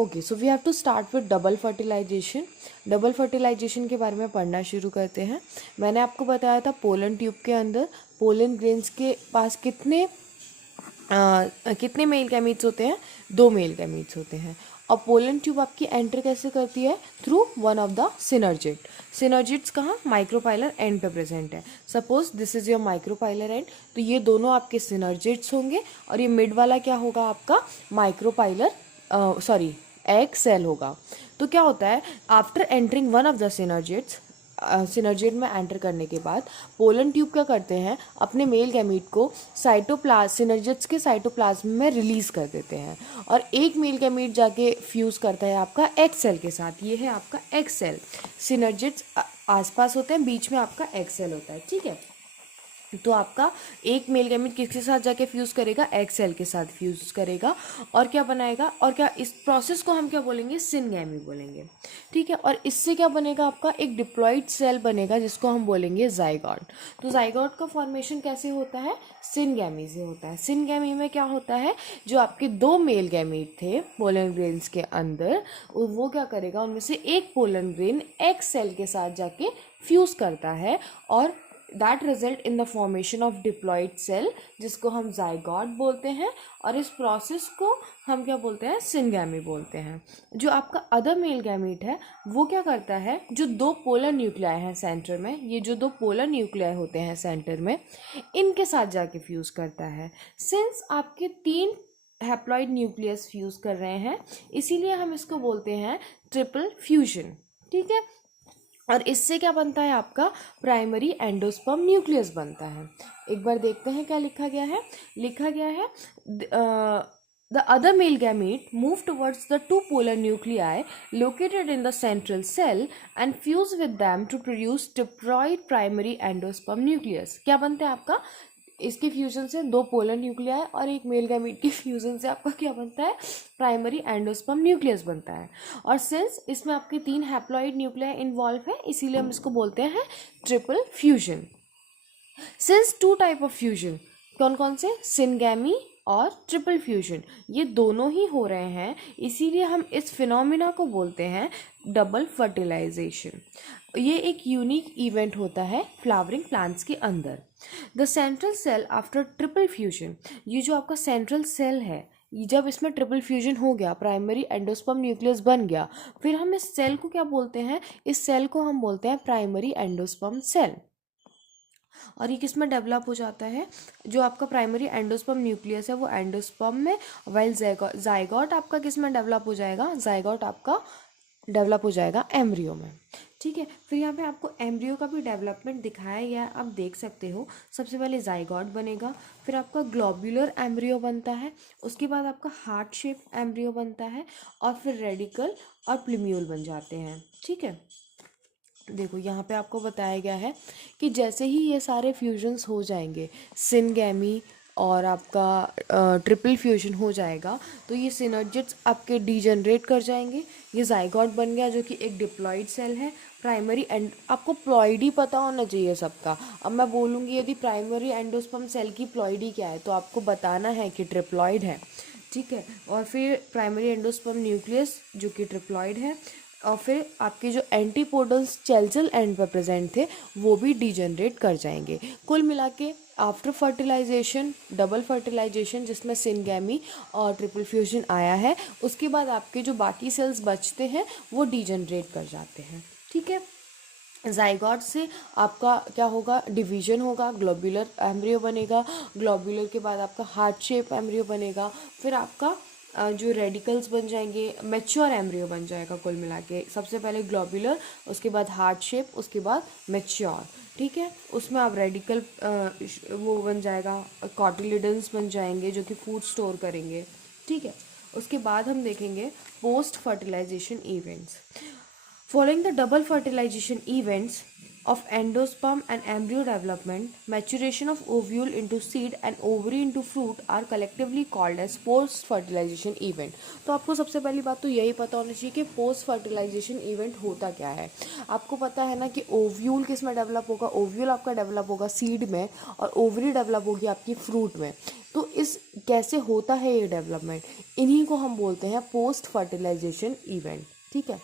Okay, so we have to start with double fertilization. Double fertilization के बारे में पढ़ना शुरू करते हैं। मैंने आपको बताया था पोलन ट्यूब के अंदर पोलन ग्रेन्स के पास कितने मेल गैमीट्स होते हैं, 2 मेल गैमीट्स होते हैं। और पोलन ट्यूब आपकी एंटर कैसे करती है, through one of the synergid. Synergids कहाँ, माइक्रोपाइलर एंड पे प्रेजेंट है। Suppose this is your micropylar and, तो ये दोनों आपके सिनर्जिड्स होंगे और ये मिड वाला क्या होगा आपका माइक्रोपाइलर एग सेल होगा। तो क्या होता है, after entering one of the synergids, synergid में एंटर करने के बाद पोलन ट्यूब क्या करते हैं, अपने मेल गैमीट को सिनर्जिड्स के साइटोप्लाज्म में रिलीज कर देते हैं और एक मेल गैमीट जाके फ्यूज करता है आपका एग सेल के साथ। ये है आपका एग सेल। सिनर्जिड्स आसपास होते हैं, बीच में आपका एग सेल होता है, ठीक है। तो आपका एक मेल गैमीट किसके साथ जाके फ्यूज़ करेगा, एग सेल के साथ फ्यूज़ करेगा और क्या बनाएगा, और क्या इस प्रोसेस को हम क्या बोलेंगे, सिनगैमी बोलेंगे, ठीक है। और इससे क्या बनेगा, आपका एक डिप्लॉइड सेल बनेगा जिसको हम बोलेंगे जाइगोट। तो जाइगोट का फॉर्मेशन कैसे होता है, सिनगैमी से होता है। सिनगैमी में क्या होता है, जो आपके 2 मेल गैमीट थे पोलन ग्रेन्स के अंदर, वो क्या करेगा, उनमें से एक पोलन ग्रेन एग सेल के साथ जाके फ्यूज़ करता है और that result in the formation of diploid cell, जिसको हम जाइगोट बोलते हैं। और इस प्रोसेस को हम क्या बोलते हैं, सिनगैमी बोलते हैं। जो आपका अदर मेल गैमीट है वो क्या करता है, जो 2 पोलर न्यूक्लियाई हैं सेंटर में, ये जो 2 पोलर न्यूक्लियाई होते हैं सेंटर में, इनके साथ जाके फ्यूज़ करता है। सिंस आपके 3 हैप्लॉइड न्यूक्लियस फ्यूज़ कर रहे हैं, इसीलिए हम इसको बोलते हैं ट्रिपल फ्यूजन, ठीक है। और इससे क्या बनता है, आपका प्राइमरी एंडोस्पर्म न्यूक्लियस बनता है। एक बार देखते हैं क्या लिखा गया है। लिखा गया है the other male gamete move towards the 2 polar nuclei located in the central cell and fuse with them to produce diploid primary endosperm nucleus। क्या बनता है आपका, इसके फ्यूजन से 2 पोलर न्यूक्लियाई और एक मेल गैमीट के फ्यूजन से आपका क्या बनता है, प्राइमरी एंडोस्पर्म न्यूक्लियस बनता है। और सिंस इसमें आपके 3 हैप्लॉइड न्यूक्लियाई इन्वॉल्व है, इसीलिए हम इसको बोलते हैं triple fusion. Since 2 type of fusion, कौन कौन से, सिनगैमी और ट्रिपल फ्यूजन, ये दोनों ही हो रहे हैं, इसीलिए हम इस फिनोमिना को बोलते हैं डबल फर्टिलाइजेशन। ये एक यूनिक इवेंट होता है फ्लावरिंग प्लांट्स के अंदर। The central cell after triple fusion, ये जो आपका सेंट्रल सेल है, जब इसमें ट्रिपल फ्यूजन हो गया, प्राइमरी एंडोस्पर्म न्यूक्लियस बन गया, फिर हम इस सेल को क्या बोलते हैं, इस सेल को हम बोलते हैं प्राइमरी एंडोस्पर्म सेल। और ये किस में डेवलप हो जाता है, जो आपका प्राइमरी एंडोस्पर्म न्यूक्लियस है वो एंडोस्पर्म में, वाइल जाइगोट आपका किस में डेवलप हो जाएगा, जाइगोट आपका डेवलप हो जाएगा एम्ब्रियो में, ठीक है। फिर यहाँ पे आपको एम्ब्रियो का भी डेवलपमेंट दिखाया गया है, आप देख सकते हो। सबसे पहले जाइगोट बनेगा, फिर आपका ग्लोब्यूलर एम्ब्रियो बनता है, उसके बाद आपका हार्ट शेप एम्ब्रियो बनता है और फिर रेडिकल और प्लूम्यूल बन जाते हैं, ठीक है। देखो यहाँ पे आपको बताया गया है कि जैसे ही ये सारे फ्यूजन्स हो जाएंगे, सिनगैमी और आपका ट्रिपल फ्यूजन हो जाएगा, तो ये सिनर्जिड्स आपके डीजनरेट कर जाएंगे। ये जाइगोट बन गया जो कि एक डिप्लॉइड सेल है। प्राइमरी एंड, आपको प्लॉइडी पता होना चाहिए सबका। अब मैं बोलूँगी यदि प्राइमरी एंडोस्पर्म सेल की प्लॉइडी क्या है, तो आपको बताना है कि ट्रिप्लॉइड है, ठीक है। और फिर प्राइमरी एंडोस्पर्म न्यूक्लियस जो कि ट्रिप्लॉइड है, और फिर आपके जो एंटीपोडल्स चेल्सल एंड पर प्रेजेंट थे वो भी डीजनरेट कर जाएंगे। कुल मिला के आफ्टर फर्टिलाइजेशन, डबल फर्टिलाइजेशन जिसमें सिनगैमी और ट्रिपल फ्यूजन आया है, उसके बाद आपके जो बाकी सेल्स बचते हैं वो डीजनरेट कर जाते हैं, ठीक है। जाइगोट से आपका क्या होगा, डिवीजन होगा, ग्लोब्यूलर एम्ब्रियो बनेगा, ग्लोब्यूलर के बाद आपका हार्ट शेप एम्ब्रियो बनेगा, फिर आपका जो रेडिकल्स बन जाएंगे, मैच्योर एम्ब्रियो बन जाएगा। कुल मिला के सबसे पहले ग्लोब्यूलर, उसके बाद हार्ट शेप, उसके बाद मैच्योर, ठीक है। उसमें आप रेडिकल वो बन जाएगा, कॉटिलिडन्स बन जाएंगे जो कि फूड स्टोर करेंगे, ठीक है। उसके बाद हम देखेंगे post fertilization events. Following the double fertilization events, of endosperm and embryo development, maturation of ovule into seed and ovary into fruit are collectively called as post fertilization event. तो आपको सबसे पहली बात तो यही पता होना चाहिए कि पोस्ट फर्टिलाइजेशन इवेंट होता क्या है. आपको पता है ना कि ओव्यूल किस में डेवलप होगा, ओव्यूल आपका डेवलप होगा सीड में और ओवरी डेवलप होगी आपकी फ्रूट में. तो इस कैसे होता है ये डेवलपमेंट, इन्हीं को हम बोलते हैं पोस्ट फर्टिलाइजेशन इवेंट. ठीक है.